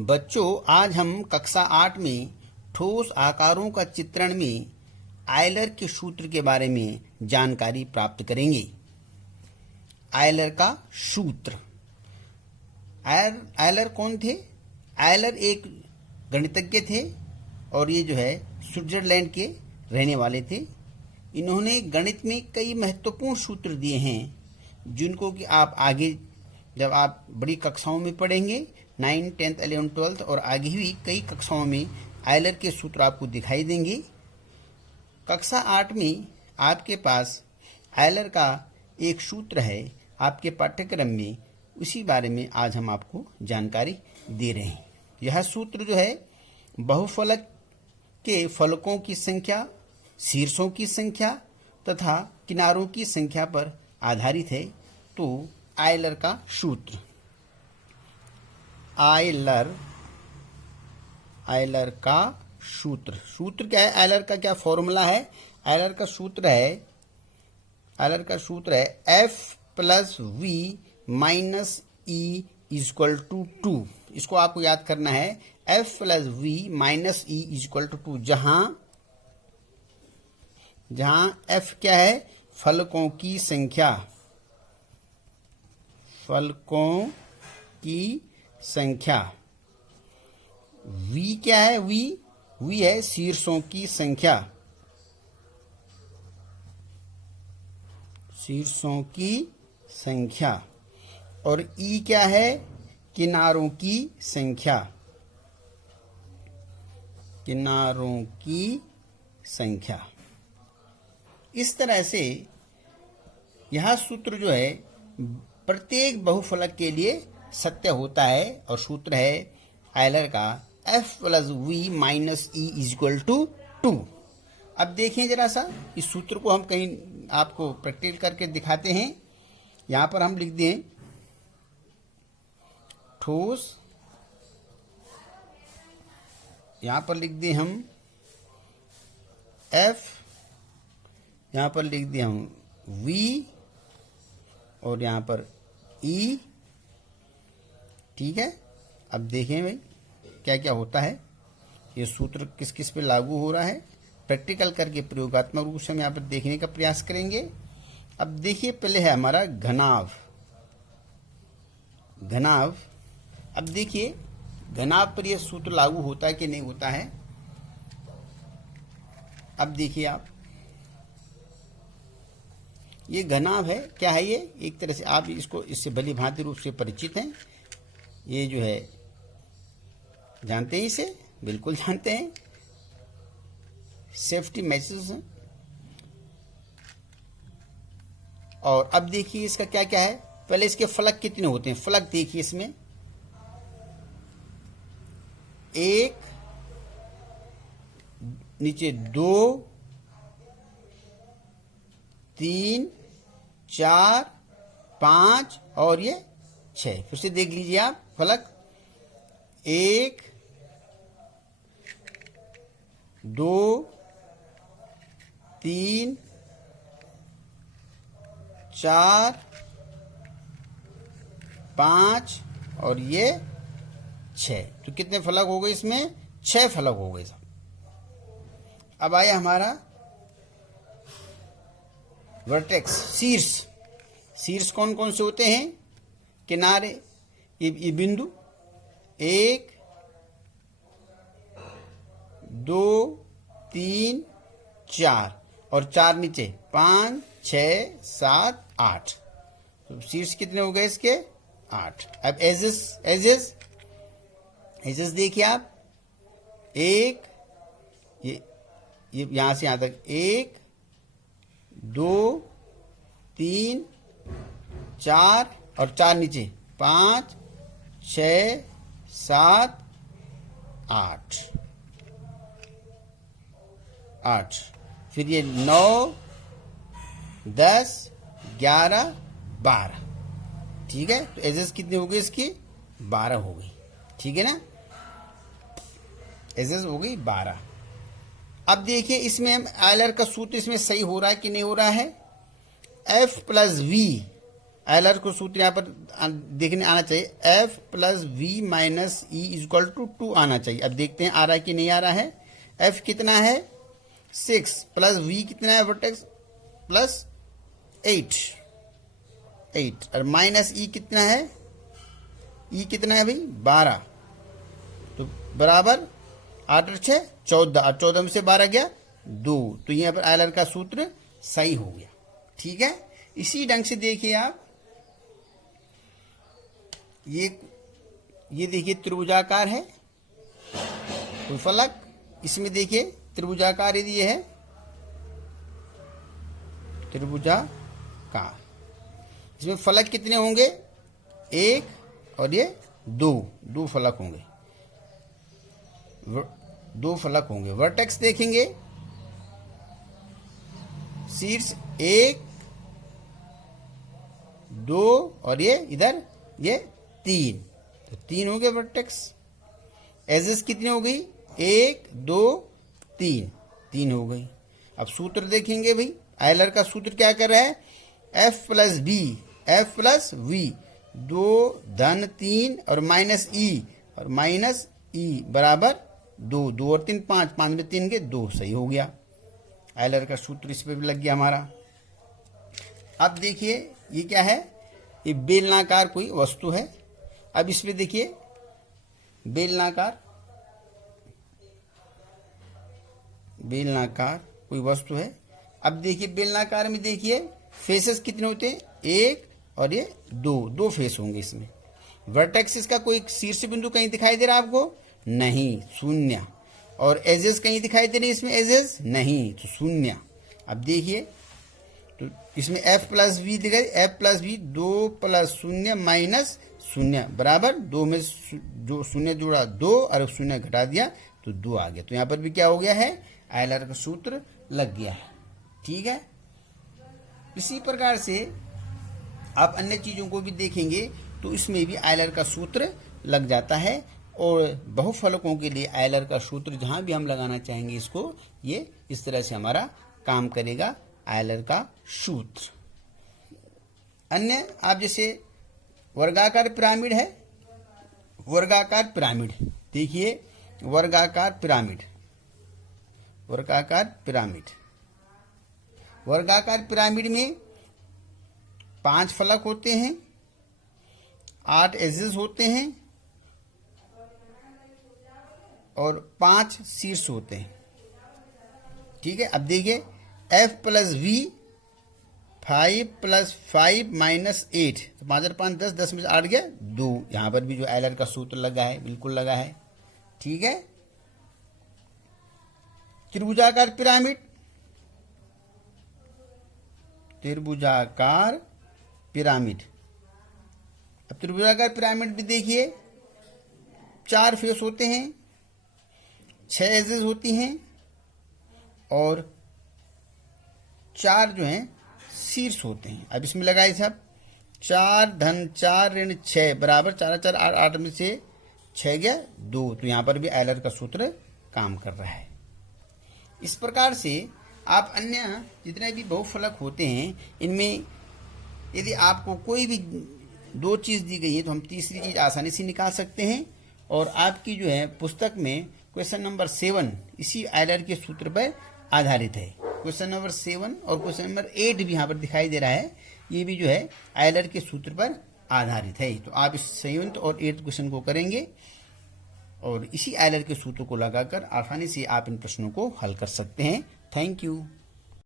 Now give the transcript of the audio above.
बच्चों, आज हम कक्षा 8 में ठोस आकारों का चित्रण में आयलर के सूत्र के बारे में जानकारी प्राप्त करेंगे। आयलर का सूत्र। आयलर कौन थे? आयलर एक गणितज्ञ थे और ये जो है स्विट्जरलैंड के रहने वाले थे। इन्होंने गणित में कई महत्वपूर्ण सूत्र दिए हैं जिनको कि आप आगे जब आप बड़ी कक्षाओं में पढ़ेंगे, 9, 10, 11, 12 और आगे भी कई कक्षाओं में आयलर के सूत्र आपको दिखाई देंगे। कक्षा 8 में आपके पास आयलर का एक सूत्र है आपके पाठ्यक्रम में, उसी बारे में आज हम आपको जानकारी दे रहे हैं। यह सूत्र जो है बहुफलक के फलकों की संख्या, शीर्षों की संख्या तथा किनारों की संख्या पर आधारित है। तो आयलर का सूत्र, आयलर का सूत्र क्या है? आयलर का क्या फॉर्मूला है? आयलर का सूत्र है F plus V minus E equal to 2। इसको आपको याद करना है, F plus V minus E equal to 2, जहां F क्या है? फलकों की संख्या, V क्या है? V है शीर्षों की संख्या, और E क्या है? किनारों की संख्या। इस तरह से यह सूत्र जो है प्रत्येक बहुफलक के लिए सत्य होता है और सूत्र है आयलर का F plus V minus E equal to 2। अब देखें जरा सा, इस सूत्र को हम कहीं आपको प्रैक्टिकल करके दिखाते हैं। यहां पर हम लिख दें ठोस, यहां पर लिख दें हम F, यहां पर लिख दें हम V और यहां पर E। ठीक है, अब देखें भाई क्या क्या होता है, ये सूत्र किस किस पे लागू हो रहा है। प्रैक्टिकल करके प्रयोगात्मक रूप से हम यहाँ पर देखने का प्रयास करेंगे। अब देखिए, पहले है हमारा घनाभ। अब देखिए घनाभ पर यह सूत्र लागू होता है कि नहीं होता है। अब देखिए आप, ये घनाभ है। क्या है ये? एक तरह से आप इससे भली भांति रूप से परिचित हैं। ये जो है जानते हैं, इसे बिल्कुल जानते हैं, सेफ्टी मैसेज हैं। और अब देखिए इसका क्या क्या है। पहले इसके फलक कितने होते हैं? फलक देखिए, इसमें 1, नीचे 2, 3, 4, 5 और ये 6। फिर से देख लीजिए आप, फलक 1, 2, 3, 4, 5 और ये 6। तो कितने फलक हो गए इसमें? 6 फलक हो गए सब। अब आया हमारा वर्टेक्स, शीर्ष कौन कौन से होते हैं? किनारे, ये बिंदु 1, 2, 3, 4 और 4 नीचे 5, 6, 7, 8। तो शीर्ष कितने हो गए इसके? 8। अब एजेस देखिए आप, 1, ये यहां से यहां तक 1, 2, 3, 4 और 4 नीचे 5, 6, 7, 8। फिर ये 9, 10, 11, 12। ठीक है, तो एजेस कितने हो गए इसकी? 12 हो गई। ठीक है ना, एजेस हो गई 12। अब देखिए इसमें हम आयलर का सूत्र इसमें सही हो रहा है कि नहीं हो रहा है? F प्लस V आयलर को सूत्र यहाँ पर देखने आना चाहिए, F plus V minus E is equal to 2 आना चाहिए। अब देखते हैं आ रहा है कि नहीं आ रहा है। एफ कितना है 6 प्लस वी कितना है वर्टेक्स प्लस 8 और माइनस ई कितना है, ई कितना है भाई 12, तो बराबर 8 और 6 14 और 14 में से 12 गया 2, तो यहाँ पर आयलर का सूत्र सही हो गया। ठीक है, इसी ढंग से देखिए आप ये देखिए त्रिभुजाकार है कोई फलक, इसमें देखिए त्रिभुजाकार यदि ये है त्रिभुजाकार, इसमें फलक कितने होंगे 1 और ये 2 फलक होंगे, 2 फलक होंगे। वर्टेक्स देखेंगे शीर्ष 1 2 और ये इधर ये 3, तो 3 हो गए वर्टेक्स। एजेस कितनी हो गई 1 2 3 हो गई। अब सूत्र देखेंगे भाई, आयलर का सूत्र क्या कर रहा है, एफ प्लस वी 2 धन 3 और माइनस ई बराबर 2 और 3 5 में 3 के 2 सही हो गया। आयलर का सूत्र इस पे भी लग गया हमारा। अब देखिए ये क्या है, ये बेलनाकार कोई वस्तु है। अब इसमें देखिए बेलनाकार कोई वस्तु है। अब देखिए बेलनाकार में देखिए फेसेस कितने होते हैं 1 और ये 2 फेस होंगे इसमें। वर्टेक्स इसका कोई शीर्ष बिंदु कहीं दिखाई दे रहा है आपको, नहीं, शून्य। और एजेस कहीं दिखाई दे रही इसमें, एजेस नहीं, तो शून्य। अब देखिए तो इसमें एफ प्लस वी दिखाई, F plus V 2 plus 0 minus 0 बराबर 2 में जो 0 जोड़ा 2 और 0 घटा दिया तो 2 आ गया। तो यहाँ पर भी क्या हो गया है, आयलर का सूत्र लग गया है। ठीक है, इसी प्रकार से आप अन्य चीजों को भी देखेंगे तो इसमें भी आयलर का सूत्र लग जाता है। और बहुफलकों के लिए आयलर का सूत्र जहां भी हम लगाना चाहेंगे इसको, ये इस तरह से हमारा काम करेगा आयलर का सूत्र। अन्य आप जैसे वर्गाकार पिरामिड है, वर्गाकार पिरामिड देखिए, वर्गाकार पिरामिड में 5 फलक होते हैं, 8 एजेस होते हैं और 5 शीर्ष होते हैं। ठीक है, अब देखिए F plus V 5 plus 5 minus 8, तो 5 और 5 10 में से 8 गया 2। यहां पर भी जो आयलर का सूत्र लगा है बिल्कुल लगा है। ठीक है, त्रिभुजाकार पिरामिड अब त्रिभुजाकार पिरामिड भी देखिए 4 फेस होते हैं, 6 एजेस होती हैं और 4 जो हैं शीर्ष होते हैं। अब इसमें लगाए साहब 4 धन 4 ऋण 6 बराबर 4 4 8 8 में से 6 गया 2, तो यहां पर भी आयलर का सूत्र काम कर रहा है। इस प्रकार से आप अन्य जितने भी बहुफलक होते हैं इनमें यदि आपको कोई भी 2 चीज दी गई है तो हम तीसरी चीज आसानी से निकाल सकते हैं। और आपकी जो है पुस्तक में क्वेश्चन नंबर 7 इसी आयलर के सूत्र पर आधारित है। क्वेश्चन नंबर 7 और क्वेश्चन नंबर 8 भी यहाँ पर दिखाई दे रहा है, ये भी जो है आयलर के सूत्र पर आधारित है। तो आप इस 7th और 8th क्वेश्चन को करेंगे और इसी आयलर के सूत्र को लगाकर आसानी से आप इन प्रश्नों को हल कर सकते हैं। Thank you.